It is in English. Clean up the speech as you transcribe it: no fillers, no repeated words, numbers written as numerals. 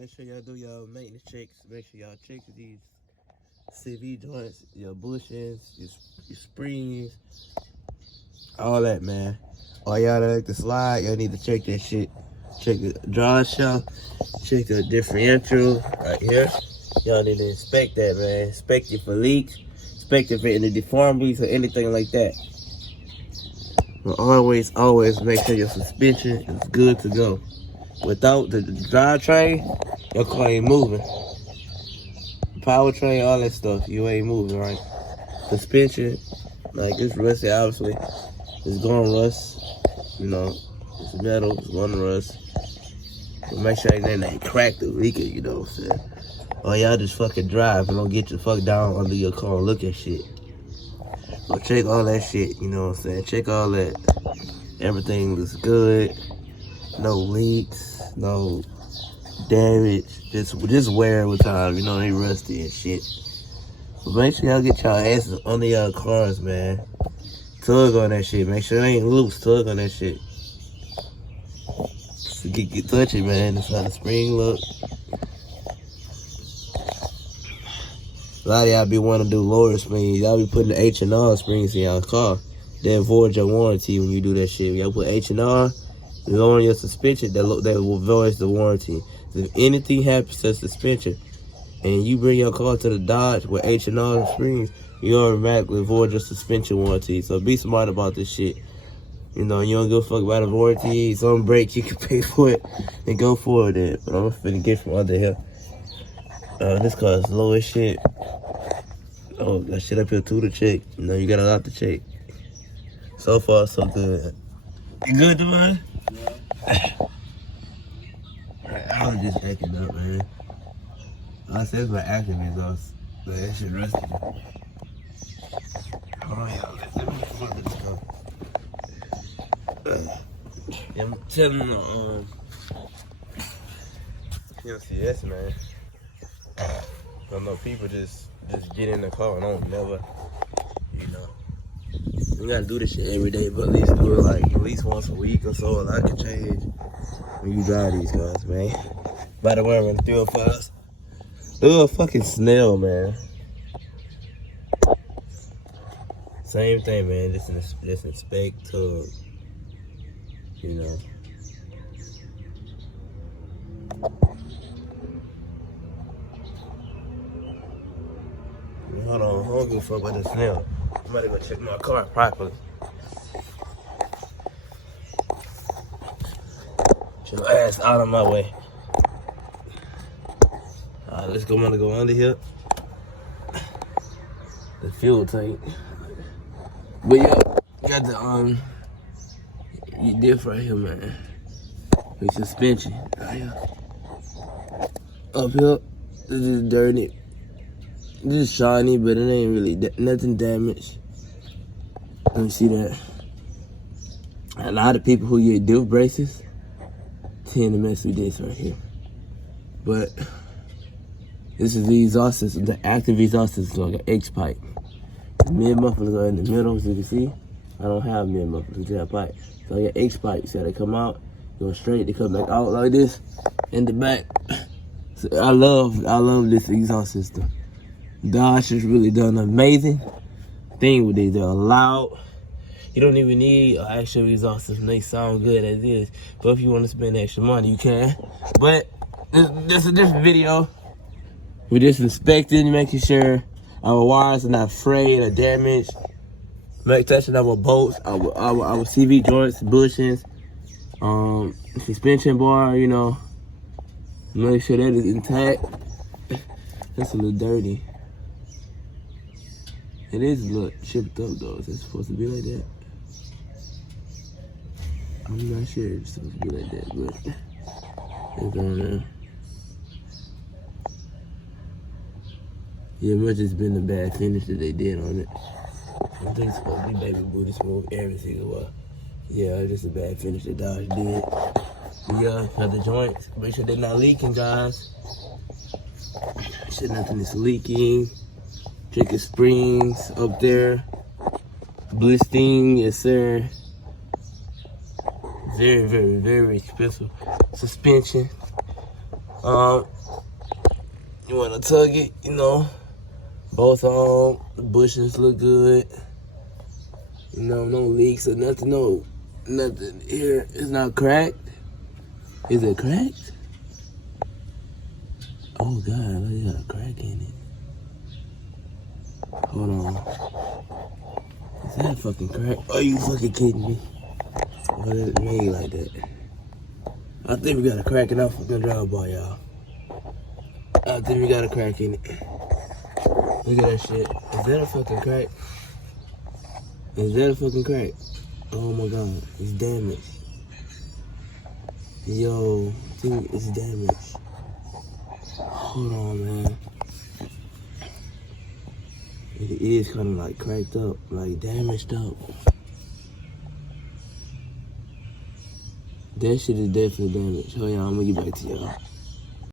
Make sure y'all do y'all maintenance checks. Make sure y'all check these CV joints, your bushings, your springs, all that, man. All y'all that like to slide, y'all need to check that shit. Check the draw shaft, check the differential right here. Y'all need to inspect that, man. Inspect it for leaks, inspect it for any deformities or anything like that. But always make sure your suspension is good to go. Without the drivetrain, your car ain't moving. Powertrain, all that stuff, you ain't moving, right? Suspension, like it's rusty, obviously. It's gonna rust, you know. It's metal, it's gonna rust. But make sure it ain't cracked or leaking, you know what I'm saying? Or y'all just fucking drive and don't get your fuck down under your car and look at shit. So check all that shit, you know what I'm saying? Check all that. Everything looks good. No leaks, no damage. Just wear with time, you know, they rusty and shit. But make sure y'all get y'all asses under y'all cars, man. Tug on that shit. Make sure it ain't loose. Tug on that shit. So get touchy, man. That's how the spring look. A lot of y'all be wanting to do lower springs. Y'all be putting the H&R springs in y'all car. They avoid your warranty when you do that shit. Y'all put H&R, lowering your suspension, that will void the warranty. So if anything happens to the suspension, and you bring your car to the Dodge with H&R springs, you automatically void your suspension warranty. So be smart about this shit. You know, you don't give a fuck about a warranty. Some break, you can pay for it and go for it then. But I'm finna get from under here. This car is low as shit. Oh, that shit up here too to check. You know, you got a lot to check. So far, so good. You good, Devon? Yeah. I was just acting up, man. I said my active exhaust. But that shit rusty. Oh, yeah, let me come out this car. I'm telling the PMCS, man. I don't know, people just get in the car and don't never, you know. You gotta do this shit every day, but at least do it like at least once a week or so. A lot can change when you drive these cars, man. By the way, I'm gonna do it for us. Look at a fucking snail, man. Same thing, man. Just inspect to, you know. Hold on, I don't give a fuck about the snail. I'm about to go check my car properly. Get your ass out of my way. Alright, let's go. I'm gonna go under here. The fuel tank. But yeah, got the you diff right here, man. With suspension. Right here. Up here, this is dirty. This is shiny, but it ain't really nothing damaged. Let me see that. A lot of people who get diff braces tend to mess with this right here. But this is the exhaust system, the active exhaust system, like an X pipe. The mid mufflers are in the middle, as you can see. I don't have mid mufflers, I got pipe. So I got X pipes. So they come out, go straight, they come back out like this, in the back. So I love this exhaust system. Dodge has really done an amazing thing with these. They're loud. You don't even need an actual exhaust system. They sound good as is. But if you want to spend extra money, you can. But this is a different video. We're just inspecting, making sure our wires are not frayed or damaged. Touching our bolts, our CV joints, bushings, suspension bar, you know. Make sure that is intact. That's a little dirty. It is a little chipped up though. Is it supposed to be like that? I'm not sure if it's supposed to be like that, but it's on there. Yeah, much has been the bad finish that they did on it. I think it's supposed to be baby booty smooth every single while. Yeah, just a bad finish that Dodge did. Yeah, got the joints. Make sure they're not leaking, guys. Shit, nothing is leaking. Check the springs up there. Blisting, yes sir. Very, very, very expensive. Suspension. You wanna tug it, you know. Both the bushings look good. You know, no leaks or nothing, nothing here. It's not cracked. Is it cracked? Oh God, look, you got a crack in it. Hold on. Is that fucking crack? Are you fucking kidding me? What is it made like that? I think we got a crack enough for the job, boy, y'all. I think we got a crack in it. Look at that shit. Is that a fucking crack? Is that a fucking crack? Oh my God, it's damaged. Yo, I think it's damaged. Hold on, man. It is kind of like cracked up, like damaged up. That shit is definitely damaged. Hold on, I'm gonna get back to y'all.